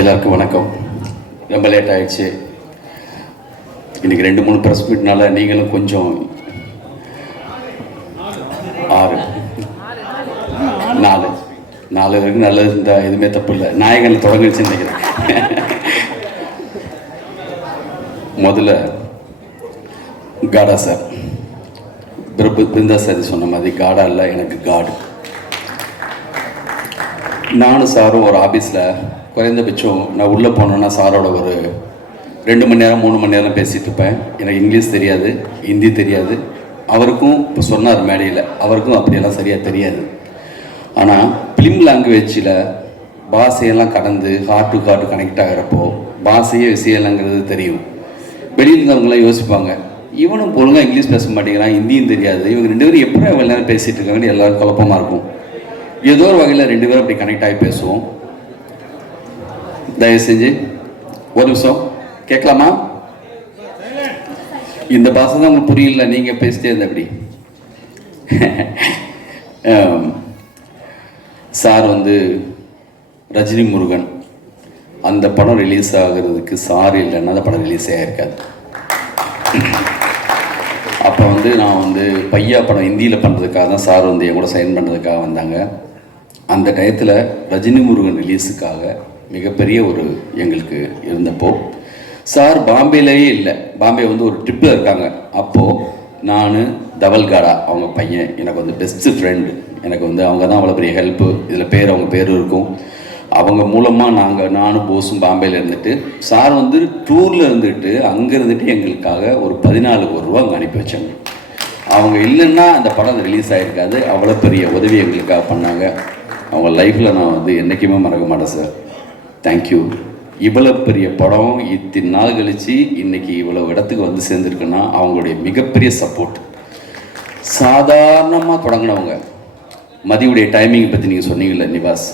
எல்லாருக்கும் வணக்கம். ரொம்ப லேட் ஆகிடுச்சு. இன்றைக்கி 2-3 ப்ரெஸ் மீட்னால நீங்களும் கொஞ்சம் 4 வரைக்கும் நல்லது இருந்தால் எதுவுமே தப்பு இல்லை. நாயகனில் தொடங்கிடுச்சுன்னு நினைக்கிறேன். முதல்ல காடா சார், பிருந்தா சார் சொன்ன மாதிரி காடா இல்லை, எனக்கு காடு. நானும் சாரும் ஒரு ஆஃபீஸில் குறைந்தபட்சம் நான் உள்ளே போனேன்னா சாரோட ஒரு 2 மணி நேரம் 3 மணி நேரம் பேசிகிட்டு இருப்பேன். எனக்கு இங்கிலீஷ் தெரியாது, ஹிந்தி தெரியாது. அவருக்கும் இப்போ சொன்னார் மேடையில், அவருக்கும் அப்படியெல்லாம் சரியாக தெரியாது. ஆனால் ஃபிலிம் லாங்குவேஜில் பாஷையெல்லாம் கடந்து ஹார்ட் டு ஹார்ட் கனெக்ட் ஆகிறப்போ பாஷையே விஷயம்ங்கிறது தெரியும். வெளியில் இருந்தவங்களாம் யோசிப்பாங்க, இவனும் ஒழுங்காக இங்கிலீஷ் பேச மாட்டேங்கிறான், ஹிந்தியும் தெரியாது, இவங்க 2 பேரும் எப்படி அவ்வளோ நேரம் பேசிகிட்டு இருக்காங்கன்னு எல்லோரும் குழப்பமாக இருக்கும். ஏதோ ஒரு வகையில் 2 பேரும் அப்படி கனெக்ட் ஆகி பேசுவோம். தயவு செஞ்சு ஒரு நிமிஷம் கேட்கலாமா? இந்த பாஷை தான் உங்களுக்கு புரியல, நீங்கள் பேசிட்டே இருந்த அப்படி. சார் ரஜினி முருகன் அந்த படம் ரிலீஸ் ஆகிறதுக்கு சார் இல்லைன்னா அந்த படம் ரிலீஸ் ஆகிருக்காது. அப்போ நான் பையா படம் ஹிந்தியில் பண்ணுறதுக்காக தான் சார் என் கூட சைன் பண்ணுறதுக்காக வந்தாங்க. அந்த டயத்தில் ரஜினி முருகன் ரிலீஸுக்காக மிகப்பெரிய ஒரு எங்களுக்கு இருந்தப்போ சார் பாம்பேலேயே இல்லை, பாம்பே ஒரு ட்ரிப்பில் இருக்காங்க. அப்போது நான் தவல்காடா அவங்க பையன் எனக்கு பெஸ்ட்டு ஃப்ரெண்டு. எனக்கு அவங்க தான் அவ்வளோ பெரிய ஹெல்ப்பு. இதில் அவங்க பேர் இருக்கும். அவங்க மூலமாக நானும் போஸும் பாம்பேயில் இருந்துட்டு சார் டூரில் இருந்துட்டு அங்கே இருந்துட்டு எங்களுக்காக ஒரு 14 கோடி ரூபா அங்கே அனுப்பி வச்சாங்க. அவங்க இல்லைன்னா அந்த படம் ரிலீஸ் ஆகிருக்காது. அவ்வளோ பெரிய உதவி எங்களுக்காக பண்ணாங்க. அவங்க லைஃப்பில் நான் என்றைக்குமே மறக்க மாட்டேன் சார். தேங்க்யூ. இவ்வளோ பெரிய படம் இத்தனை நாள் கழித்து இன்றைக்கி இவ்வளோ இடத்துக்கு சேர்ந்துருக்குன்னா அவங்களுடைய மிகப்பெரிய சப்போர்ட். சாதாரணமாக தொடங்கினவங்க. மதியுடைய டைமிங்கை பற்றி நீங்கள் சொன்னீங்கல்ல நிவாஸ்,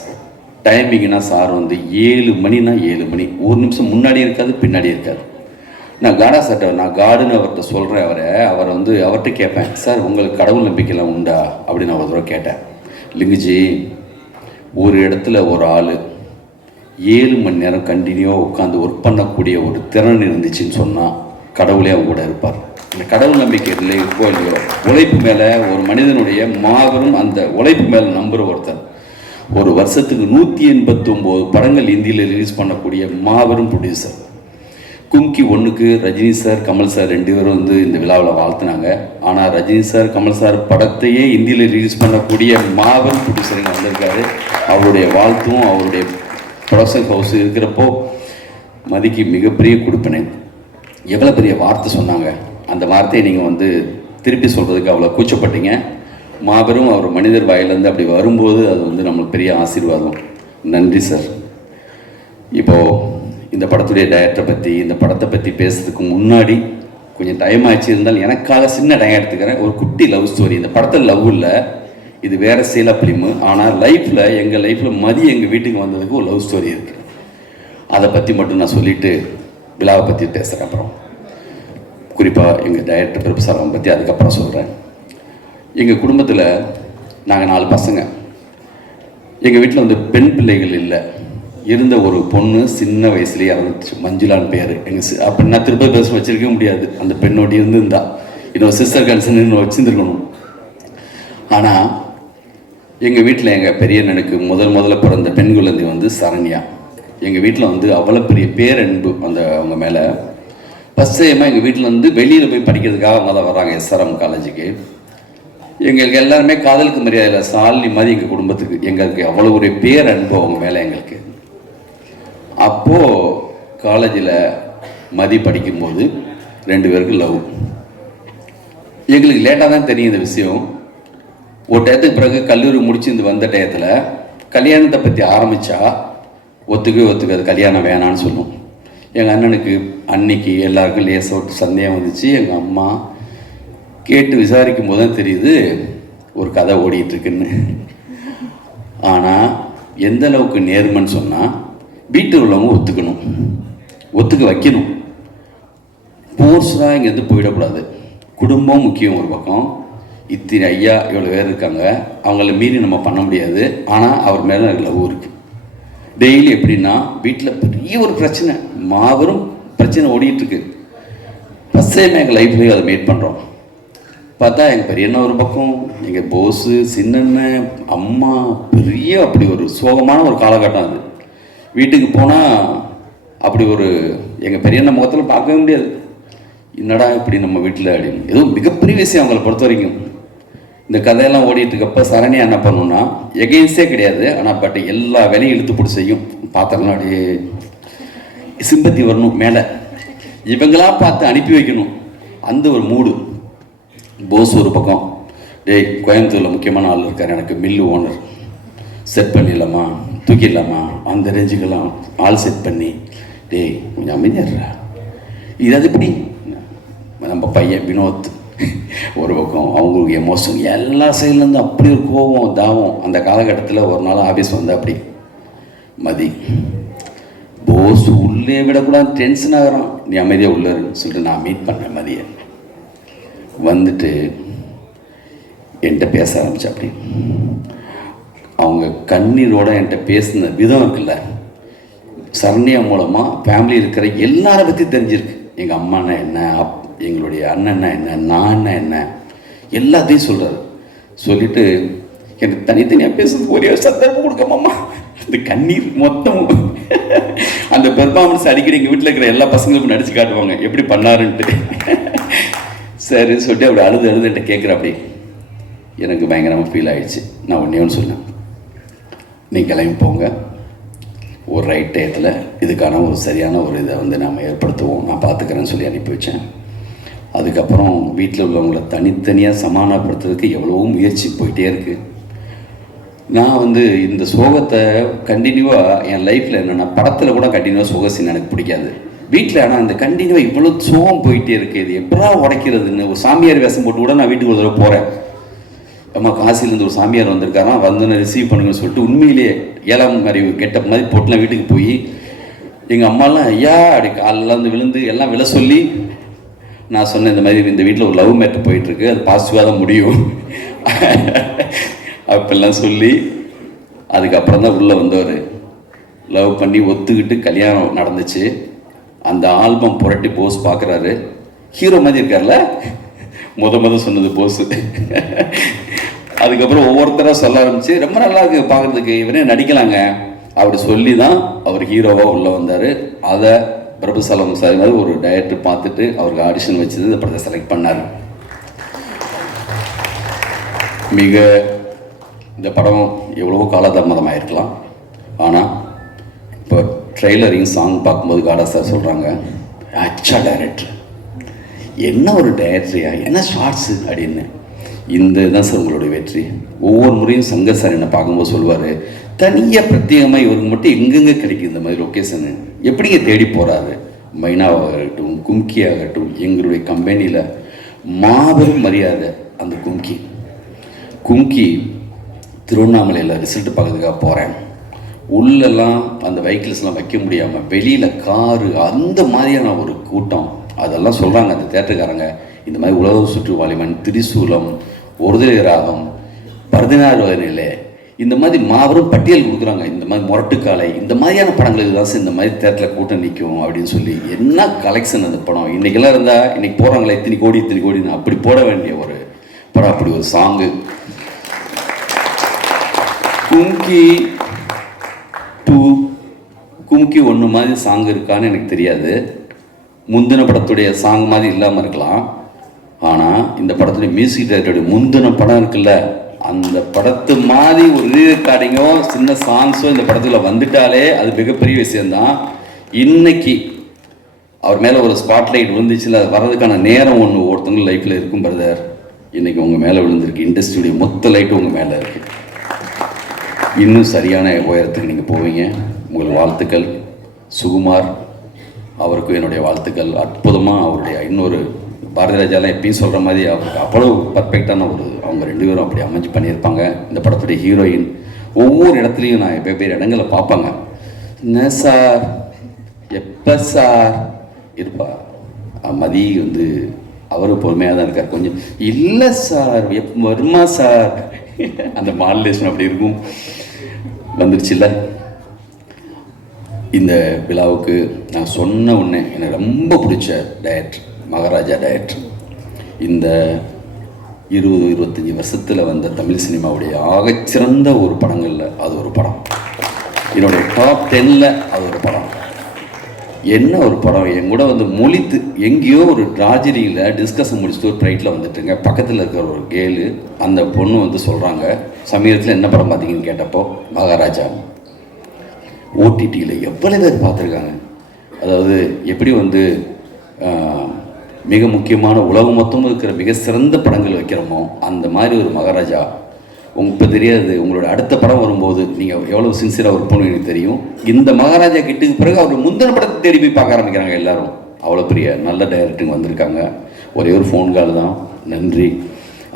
டைமிங்னா சார் 7 மணினா 7 மணி, ஒரு நிமிஷம் முன்னாடி இருக்காது பின்னாடி இருக்காது. நான் காடா சார்ட்ட நான் காடுன்னு அவர்கிட்ட சொல்கிறேன். அவர் அவர்கிட்ட கேட்பேன், சார் உங்களுக்கு கடவுள் நம்பிக்கைலாம் உண்டா அப்படின்னு நான் ஒரு தடவை கேட்டேன். லிங்குஜி, ஒரு இடத்துல ஒரு ஆள் 7 மணி நேரம் கண்டினியூவாக உட்காந்து ஒர்க் பண்ணக்கூடிய ஒரு திறன் இருந்துச்சுன்னு சொன்னால் கடவுளே அவங்க கூட இருப்பார். இந்த கடவுள் நம்பிக்கை இல்லை இருக்கோ இல்லையோ, உழைப்பு மேலே ஒரு மனிதனுடைய மாபெரும் அந்த உழைப்பு மேலே நம்புகிற ஒருத்தர். ஒரு வருஷத்துக்கு 189 படங்கள் இந்தியில் ரிலீஸ் பண்ணக்கூடிய மாபெரும் ப்ரொடியூசர். கும்கி 1க்கு ரஜினி சார் கமல் சார் 2 பேரும் இந்த விழாவில் வாழ்த்துனாங்க. ஆனால் ரஜினி சார் கமல் சார் படத்தையே இந்தியில் ரிலீஸ் பண்ணக்கூடிய மாபெரும் ப்ரொடியூசருங்க வந்திருக்காரு. அவருடைய வாழ்த்தும் அவருடைய ப்ரொடக்ஷன் ஹவுஸ் இருக்கிறப்போ மதிக்கு மிகப்பெரிய கொடுப்பினை. எவ்வளோ பெரிய வார்த்தை சொன்னாங்க. அந்த வார்த்தையை நீங்கள் திருப்பி சொல்கிறதுக்கு அவ்வளோ கூச்சப்பட்டீங்க. மாபெரும் அவர் மனிதர் வாயிலேருந்து அப்படி வரும்போது அது நம்மளுக்கு பெரிய ஆசீர்வாதம். நன்றி சார். இப்போது இந்த படத்துடைய டைரக்டரை பற்றி இந்த படத்தை பற்றி பேசுறதுக்கு முன்னாடி கொஞ்சம் டைம் ஆச்சு. இருந்தாலும் எனக்காக சின்ன டைம் எடுத்துக்கிறேன். ஒரு குட்டி லவ் ஸ்டோரி. இந்த படத்தில் லவ் இல்லை, இது வேறு சேலா ஃபிலிமு. ஆனால் எங்கள் லைஃப்பில் மதி எங்கள் வீட்டுக்கு வந்ததுக்கு ஒரு லவ் ஸ்டோரி இருக்குது. அதை பற்றி மட்டும் நான் சொல்லிவிட்டு விழாவை பற்றி பேசுகிறேன். அப்புறம் குறிப்பாக எங்கள் டைரக்டர் பிரபுசாரம் பற்றி அதுக்கப்புறம் சொல்கிறேன். எங்கள் குடும்பத்தில் நாங்கள் 4 பசங்க. எங்கள் வீட்டில் பெண் பிள்ளைகள் இல்லை. இருந்த ஒரு பொண்ணு சின்ன வயசுலேயே இறந்துச்சு, மஞ்சுளான்னு பேர். அப்போ நான் திருப்பதி பேச வச்சிருக்க முடியாது. அந்த பெண்ணோடி இருந்திருந்தா இன்னொரு சிஸ்டர் கன்சன் இன்னும் வச்சுருந்துருக்கணும். ஆனால் எங்கள் வீட்டில் எங்கள் பெரியண்ணனுக்கு முதல்ல பிறந்த பெண் குழந்தை சரண்யா. எங்கள் வீட்டில் அவ்வளோ பெரிய பேரன்பு அவங்க மேலே. ஃபஸ்ட் டைமாக எங்கள் வீட்டில் வெளியில் போய் படிக்கிறதுக்காக அவங்க தான் வர்றாங்க SRM காலேஜுக்கு. எங்களுக்கு எல்லாருமே காதலுக்கு மரியாதை சாலினி மாதிரி எங்கள் குடும்பத்துக்கு எங்களுக்கு அவ்வளோ ஒரு பேரன்பு அவங்க மேலே எங்களுக்கு. அப்போது காலேஜில் மதி படிக்கும்போது 2 பேருக்கு லவ். எங்களுக்கு லேட்டாக தான் தெரியும் இந்த விஷயம். ஒரு டயத்துக்கு பிறகு கல்லூரி முடிச்சு வந்த டயத்தில் கல்யாணத்தை பற்றி ஆரம்பித்தா ஒத்துக்காது, கல்யாணம் வேணான்னு சொல்லும். எங்கள் அண்ணனுக்கு அன்னைக்கு எல்லாருக்கும் லேசாக ஒரு சந்தேகம் வந்துச்சு. எங்கள் அம்மா கேட்டு விசாரிக்கும் போது தான் தெரியுது ஒரு கதை ஓடிட்டுருக்குன்னு. ஆனால் எந்த அளவுக்கு நேர்மைன்னு சொன்னால் வீட்டில் உள்ளவங்க ஒத்துக்க வைக்கணும். போர்ஸாக இங்கேருந்து போயிடக்கூடாது. குடும்பம் முக்கியம் ஒரு பக்கம். இத்தனை ஐயா இவ்வளோ பேர் இருக்காங்க, அவங்கள மீறி நம்ம பண்ண முடியாது. ஆனால் அவர் மேலே எனக்கு லவ் இருக்குது. டெய்லி எப்படின்னா வீட்டில் பெரிய ஒரு பிரச்சனை, மாபெரும் பிரச்சனை ஓடிட்டுருக்கு. ஃபஸ்ட் டைம் எங்கள் லைஃப்லேயும் அதை மீட் பண்ணுறோம். பார்த்தா எங்கள் பெரியண்ணா ஒரு பக்கம், எங்கள் போஸு, சின்னண்ணன், அம்மா, பெரிய அப்படி ஒரு சோகமான ஒரு காலகட்டம் அது. வீட்டுக்கு போனால் அப்படி ஒரு எங்கள் பெரியண்ணா முகத்தில் பார்க்கவே முடியாது. என்னடா இப்படி நம்ம வீட்டில் அப்படின்னு ஏதோ மிகப்பெரிய விஷயம் அவங்கள பொறுத்த வரைக்கும். இந்த கதையெல்லாம் ஓடிட்டு இருக்கப்ப சரணியா என்ன பண்ணுன்னா எகெயின்ஸ்டே கிடையாது, ஆனால் பட் எல்லா வேலையும் இழுத்து போட்டு செய்யும். பாத்திரம்லாம் அப்படியே சிம்பத்தி வரணும் மேலே, இவங்களா பார்த்து அனுப்பி வைக்கணும், அந்த ஒரு மூடு. போஸ் ஒரு பக்கம், டேய் கோயம்புத்தூரில் முக்கியமான ஆள் இருக்கார், எனக்கு மில்லு ஓனர், செட் பண்ணிடலாமா, தூக்கிடலாமா, அந்த ரேஞ்சுக்கெல்லாம் ஆள் செட் பண்ணி, டேய் கொஞ்சம் அமைதியாடுறா, இது அது இப்படி. நம்ம பையன் வினோத் ஒரு பக்கம், அவங்களுக்கு எமோஷன் எல்லா சைட்லேருந்து அப்படி ஒரு கோபம் தாவம். அந்த காலகட்டத்தில் ஒரு நாள் ஆஃபீஸ் வந்து அப்படி மதி போஸ் உள்ளே விடக்கூடாது, டென்ஷன் ஆகிறான், நீ அமைதியாக உள்ளன்னு சொல்லிட்டு நான் மீட் பண்ணேன் மதியை. வந்துட்டு என்கிட்ட பேச ஆரம்பிச்சு. அப்படி அவங்க கண்ணீரோட என்கிட்ட பேசின விதம் இருக்குல்ல, சரண்யா மூலமாக ஃபேமிலி இருக்கிற எல்லாரை பற்றி தெரிஞ்சிருக்கு. எங்கள் அம்மானா என்ன, எங்களுடைய அண்ணன்னா என்ன, நான் என்ன, எல்லாத்தையும் சொல்கிறாரு. சொல்லிவிட்டு எனக்கு தனித்தனியாக பேசுறதுக்கு ஒரே சந்தர்ப்பம் கொடுக்கமாம்மா. அந்த கண்ணீர் மொத்தமும் அந்த பெர்ஃபார்மன்ஸ் அடிக்கடி எங்கள் வீட்டில் இருக்கிற எல்லா பசங்களுக்கும் நடிச்சு காட்டுவாங்க எப்படி பண்ணாருன்ட்டு. சரின்னு சொல்லிட்டு அப்படி அழுது என்கிட்ட கேட்குற. அப்படி எனக்கு பயங்கரமாக ஃபீல் ஆகிடுச்சு. நான் ஒன்றே ஒன்று சொன்னேன், நீங்கள் கிளம்பி போங்க, ஒரு ரைட் டயத்தில் இதுக்கான ஒரு சரியான ஒரு இதை வந்து நாம் ஏற்படுத்துவோம், நான் பார்த்துக்கிறேன்னு சொல்லி அனுப்பி வச்சேன். அதுக்கப்புறம் வீட்டில் உள்ளவங்களை தனித்தனியாக சமாதானப்படுத்துறதுக்கு எவ்வளவோ முயற்சி போயிட்டே இருக்குது. நான் வந்து இந்த சோகத்தை கண்டினியூவாக என் லைஃப்பில் என்னென்னா, படத்தில் கூட கண்டினியூவாக சோக சீன் எனக்கு பிடிக்காது. வீட்டில் ஆனால் இந்த கண்டினியூவாக இவ்வளோ சோகம் போயிட்டே இருக்குது, இது எப்படா உடைக்கிறதுன்னு ஒரு சாமியார் வேஷம் போட்டு கூட நான் வீட்டுக்கு ஒரு தடவை போகிறேன். அம்மா காசிலேருந்து ஒரு சாமியார் வந்திருக்காராம், வந்து ரிசீவ் பண்ணுங்கன்னு சொல்லிட்டு உண்மையிலேயே 7ஆம் மாதிரி கெட்டப் மாதிரி போட்டுலாம் வீட்டுக்கு போய் எங்கள் அம்மாலாம் ஐயா அப்படி காலெல்லாம் வந்து விழுந்து எல்லாம் விழ சொல்லி நான் சொன்னேன், இந்த மாதிரி இந்த வீட்டில் ஒரு லவ் மேட்டர் போயிட்டுருக்கு, அது பாசிட்டிவாக தான் முடியும் அப்பெல்லாம் சொல்லி அதுக்கப்புறம் தான் உள்ளே வந்தவர். லவ் பண்ணி ஒத்துக்கிட்டு கல்யாணம் நடந்துச்சு. அந்த ஆல்பம் புரட்டி போஸ் பார்க்குறாரு, ஹீரோ மாதிரி இருக்கார்ல, முத சொன்னது போஸு. அதுக்கப்புறம் ஒவ்வொருத்தராக சொல்ல ஆரம்பிச்சு, ரொம்ப நல்லா இருக்கு பார்க்குறதுக்கு, இவனே நடிக்கலாங்க அப்படி சொல்லி தான் அவர் ஹீரோவாக உள்ளே வந்தார். அதை பிரபுசலம் சார் மாதிரி ஒரு டைரக்டர் பார்த்துட்டு அவருக்கு ஆடிஷன் வச்சது, இந்த படத்தை செலக்ட் பண்ணார். இந்த படம் எவ்வளவோ காலதாமதமாக இருக்கலாம், ஆனால் இப்போ ட்ரெய்லரிங் சாங் பார்க்கும்போது காடா சார் சொல்கிறாங்க, அச்சா டைரக்டர், என்ன ஒரு டைரக்டரியா, என்ன ஷார்ட்ஸு அப்படின்னு. இந்த இதுதான் சார் உங்களுடைய வெற்றி. ஒவ்வொரு முறையும் சங்கர் சார் என்னை பார்க்கும்போது சொல்லுவார், தனியாக பிரத்யேகமாக இவருக்கு மட்டும் எங்கெங்கே கிடைக்கும் இந்த மாதிரி லொக்கேஷனு, எப்படிங்க தேடி போகிறாரு. மைனாவாகட்டும், கும்கி ஆகட்டும், எங்களுடைய கம்பெனியில் மாபெரும் மரியாதை. அந்த கும்கி திருவண்ணாமலையில் ரிசல்ட் பார்க்கறதுக்காக போகிறேன். உள்ளெல்லாம் அந்த வெஹிக்கிள்ஸ்லாம் வைக்க முடியாமல் வெளியில் காரு, அந்த மாதிரியான ஒரு கூட்டம். அதெல்லாம் சொல்கிறாங்க அந்த தேட்டருக்காரங்க, இந்த மாதிரி உலக சுற்றுவாலிமன், திரிசூலம், ஒருதலை ராகம், 16 வயதிலே, இந்த மாதிரி மாபெரும் பட்டியல் கொடுக்குறாங்க. இந்த மாதிரி முரட்டுக்காலை, இந்த மாதிரியான படங்களுக்கு தான் இந்த மாதிரி தேட்டரில் கூட்டம் நிற்கும் அப்படின்னு சொல்லி. என்ன கலெக்ஷன் அந்த படம். இன்றைக்கெல்லாம் இருந்தால் இன்றைக்கி போகிறாங்களே இத்தனை கோடின்னு அப்படி போட வேண்டிய ஒரு படம். அப்படி ஒரு சாங்கு. கும்கி 1 மாதிரி சாங் இருக்கான்னு எனக்கு தெரியாது. முந்தின படத்துடைய சாங் மாதிரி இல்லாமல் இருக்கலாம், ஆனால் இந்த படத்துடைய மியூசிக் டைரக்டருடைய முந்தின படம் இருக்குல்ல, அந்த படத்து மாதிரி ஒரு ரீரெக்கார்டிங்கோ சின்ன சாங்ஸோ இந்த படத்தில் வந்துட்டாலே அது மிகப்பெரிய விஷயந்தான். இன்னைக்கு அவர் மேலே ஒரு ஸ்பாட்லைட் விழுந்துச்சுல, அது வர்றதுக்கான நேரம் ஒன்று ஒருத்தவங்க லைஃப்பில் இருக்கும் பிரதர். இன்றைக்கி உங்கள் மேலே விழுந்திருக்கு, இண்டஸ்ட்ரியுடைய மொத்த லைட்டும் உங்கள் மேலே இருக்குது. இன்னும் சரியான உயரத்துக்கு நீங்கள் போவீங்க. உங்கள் வாழ்த்துக்கள். சுகுமார் அவருக்கும் என்னுடைய வாழ்த்துக்கள். அற்புதமாக அவருடைய இன்னொரு பாரதி ராஜாலாம் எப்பயும் சொல்கிற மாதிரி அவருக்கு அவ்வளோ பர்ஃபெக்டான ஒரு, அவங்க 2 பேரும் அப்படி அமைஞ்சு பண்ணியிருப்பாங்க. இந்த படத்துடைய ஹீரோயின் ஒவ்வொரு இடத்துலையும் நான் வெவ்வேறு இடங்களை பார்ப்பாங்க. என்ன சார், எப்போ சார் இருப்பா. மதி வந்து அவரும் பொறுமையாக தான் இருக்கார். கொஞ்சம் இல்லை சார், எப்போ வருமா சார், அந்த மாடுலேஷன் அப்படி இருக்கும். வந்துருச்சுல்ல. இந்த விழாவுக்கு நான் சொன்ன உடனே எனக்கு ரொம்ப பிடிச்ச டைரக்டர் மகாராஜா டைரக்டர். இந்த 20-25 வருஷத்தில் வந்த தமிழ் சினிமாவுடைய ஆகச்சிறந்த ஒரு படங்களில் அது ஒரு படம். என்னுடைய டாப் 10ல் அது ஒரு படம். என்ன ஒரு படம்! என் கூட வந்து மொழித்து எங்கேயோ ஒரு ட்ராஜடியில் டிஸ்கஷன் முடிச்சுட்டு ஒரு ப்ரைட்டில் வந்துட்டுங்க, பக்கத்தில் இருக்கிற ஒரு கேளு அந்த பொண்ணு வந்து சொல்கிறாங்க, சமீபத்தில் என்ன படம் பார்த்தீங்கன்னு கேட்டப்போ மகாராஜா. ஓடிடியில் எவ்வளோ பேர் பார்த்துருக்காங்க. அதாவது எப்படி வந்து மிக முக்கியமான உலகம் மொத்தமும் இருக்கிற மிக சிறந்த படங்கள் வைக்கிறோமோ அந்த மாதிரி ஒரு மகாராஜா. இப்போ தெரியாது, உங்களோட அடுத்த படம் வரும்போது நீங்கள் எவ்வளோ சின்சியராக ஒர்க் பண்ணுவீங்க எனக்கு தெரியும். இந்த மகாராஜா கிட்டுக்கு பிறகு அவர் முந்தின படத்தை தேடி போய் பார்க்க ஆரம்பிக்கிறாங்க எல்லாரும். அவ்வளோ பெரிய நல்ல டைரக்டருங்க வந்திருக்காங்க. ஒரே ஒரு ஃபோன் கால் தான், நன்றி.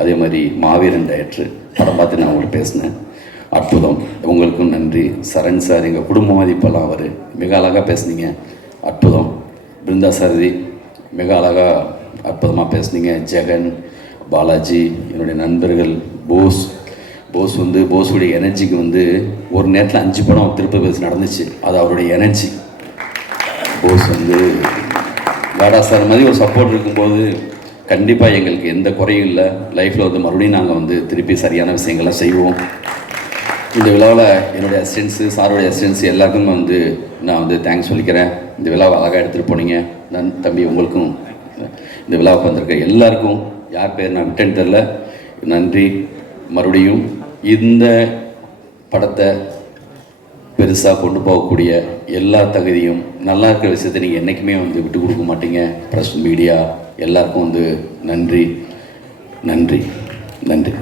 அதே மாதிரி மாவீரன் டைரக்டர் படம் பார்த்து நான் உங்களுக்கு பேசினேன், அற்புதம், உங்களுக்கும் நன்றி. சரண் சார் எங்கள் குடும்ப மதிப்பெல்லாம் அவர் மிக அழகாக பேசுனீங்க, அற்புதம். பிருந்தா சாரதி மிக அழகாக அற்புதமாக பேசுனீங்க. ஜெகன், பாலாஜி, என்னுடைய நண்பர்கள், போஸ் வந்து போஸுடைய எனர்ஜிக்கு வந்து ஒரு நேரத்தில் 5 படம் திருப்பி பேசி நடந்துச்சு. அது அவருடைய எனர்ஜி. போஸ் வந்து காடா சார் மாதிரி ஒரு சப்போர்ட் இருக்கும்போது கண்டிப்பாக எங்களுக்கு எந்த குறையும் இல்லை. லைஃப்பில் வந்து மறுபடியும் நாங்கள் வந்து திருப்பி சரியான விஷயங்கள்லாம் செய்வோம். இந்த விழாவில் என்னுடைய அசிஸ்டன்ஸு, சாருடைய அசிஸ்டன்ஸ் எல்லாருக்குமே வந்து நான் வந்து தேங்க்ஸ் சொல்லிக்கிறேன். இந்த விழாவை அழகாக எடுத்துகிட்டு போனீங்க. தம்பி உங்களுக்கும், இந்த விழாவுக்கு வந்திருக்க எல்லாருக்கும், யார் பேர் நான் விட்டேன்னு தெரில, நன்றி. மறுபடியும் இந்த படத்தை பெருசாக கொண்டு போகக்கூடிய எல்லா தகுதியும், நல்லா இருக்கிற விஷயத்தை நீங்கள் என்றைக்குமே வந்து விட்டு கொடுக்க மாட்டீங்க. ப்ரெஸ், மீடியா எல்லாருக்கும் வந்து நன்றி, நன்றி, நன்றி.